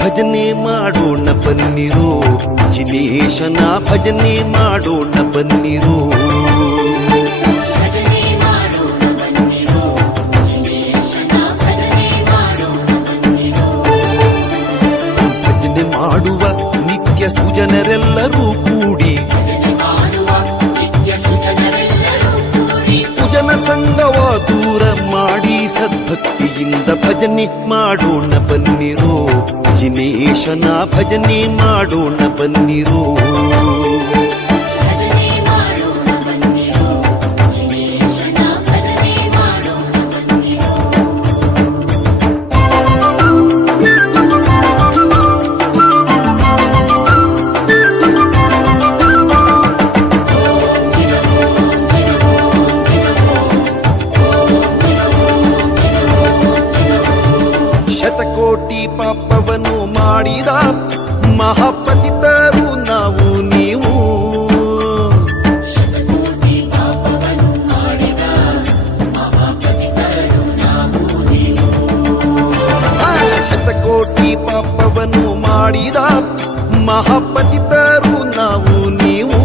ಭಜನೆ ಮಾಡೋಣ ಬನ್ನಿರೋ, ಜಿನೇಶನ ಭಜನೆ ಮಾಡೋಣ ಬನ್ನಿರೋ. ಭಜನೆ ಮಾಡುವ ನಿತ್ಯ ಸುಜನರೆಲ್ಲರೂ ಕೂಡಿ ಕುಜನ ಸಂಗವ ದೂರ ಮಾಡಿ ಸದ್ಭಕ್ತಿಯಿಂದ ಭಜನೆ ಮಾಡೋಣ ಬನ್ನಿರೋ, ಜಿನೇಶನ ಭಜನೆ ಮಾಡೋಣ ಬನ್ನಿರೋ. ಶತಕೋಟಿ ಪಾಪವನ್ನು ಮಾಡಿದ ಮಹಾಪತಿತರು ನಾವು ನೀವು. ಶತಕೋಟಿ ಪಾಪವನ್ನು ಮಾಡಿದ ಮಹಾಪತಿತರು ನಾವು ನೀವು.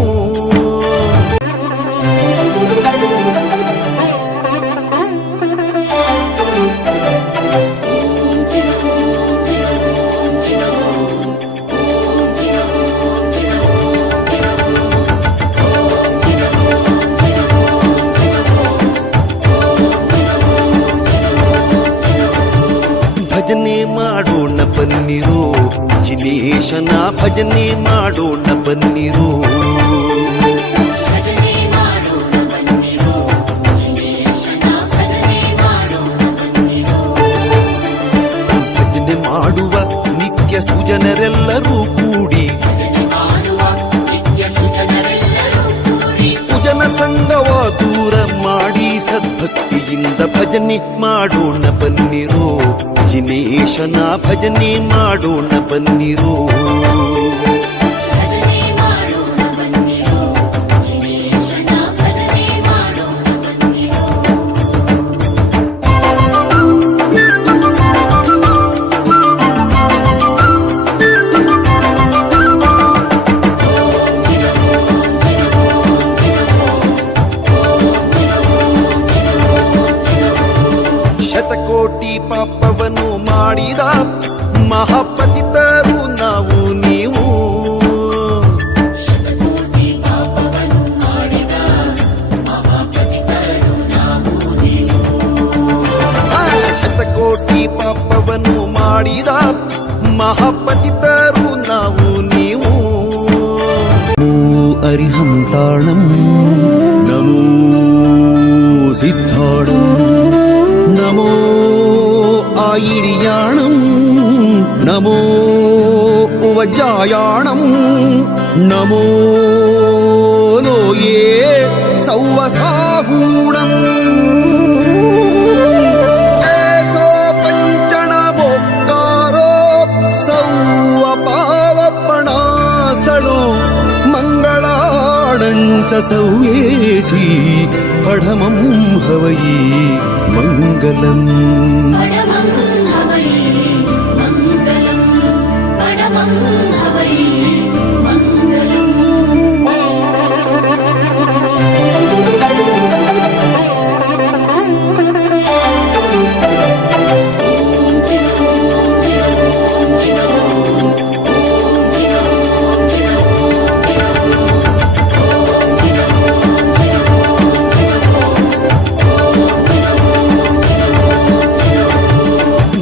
ಭಜನೆ ಮಾಡೋಣ ಬನ್ನಿರೋ, ಜಿನೇಶನ ಭಜನೆ ಮಾಡೋಣ ಬನ್ನಿರೋ. ಭಜನೆ ಮಾಡುವ ನಿತ್ಯ ಸುಜನರೆಲ್ಲರೂ ಕೂಡಿ ಕುಜನ ಸಂಗವ ದೂರ ಮಾಡಿ ಸದ್ಭಕ್ತಿಯಿಂದ ಭಜನೆ ಮಾಡೋಣ ಬನ್ನಿರೋ, ಜಿನೇಶನ ಭಜನೆ ಮಾಡೋಣ ಬನ್ನಿರೋ. ಶತಕೋಟಿ ಪಾಪವನ್ನು ಮಾಡಿದ ಮಹಾಪತಿತರು ನಾವು ನೀವು. ಶತಕೋಟಿ ಪಾಪವನ್ನು ಮಾಡಿದ ಮಹಾಪತಿತರು ನಾವು ನೀವು. ನಮೋ ಅರಿಹಂತಾಣಂ ನಮೋ ಸಿದ್ಧಾಣಂ ನಮೋ ಆಯಿರ್ಯಾಣಂ ನಮೋ ಉವಜಾಯಾಣಂ ನಮೋ ಲೋಯೇ ಸೌವಸಾಹೂಣಂ. ಏಸೋ ಪಂಚಣಮೋಕ್ತಾರೋ ಸೌವ ಪಾವಪಣಾಸಣೋ ಮಂಗಳಾಣಂಚ ಸೌವೇಸಿ ಪಢಮಂ ಹವೈ ಮಂಗಲಂ.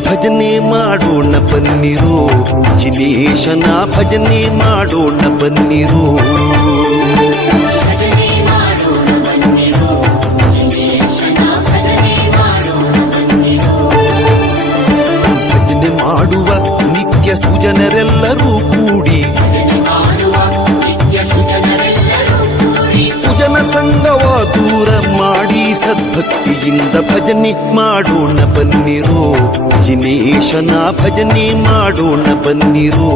ಭಜನೆ ಮಾಡೋಣ ಬನ್ನಿರೋ, ಜಿನೇಶನ ಭಜನೆ ಮಾಡೋಣ ಬನ್ನಿರೋ. ಭಜನೆ ಮಾಡುವ ನಿತ್ಯ ಸುಜನರೆಲ್ಲರೂ ಕೂಡಿ ಕುಜನ ಸಂಗವ ದೂರ ಮಾಡಿ ಸದ್ಭಕ್ತಿಯಿಂದ ಭಜನೆ ಮಾಡೋಣ ಬನ್ನಿರೋ, ಜಿನೇಶನ ಭಜನೆ ಮಾಡೋಣ ಬನ್ನಿರೋ.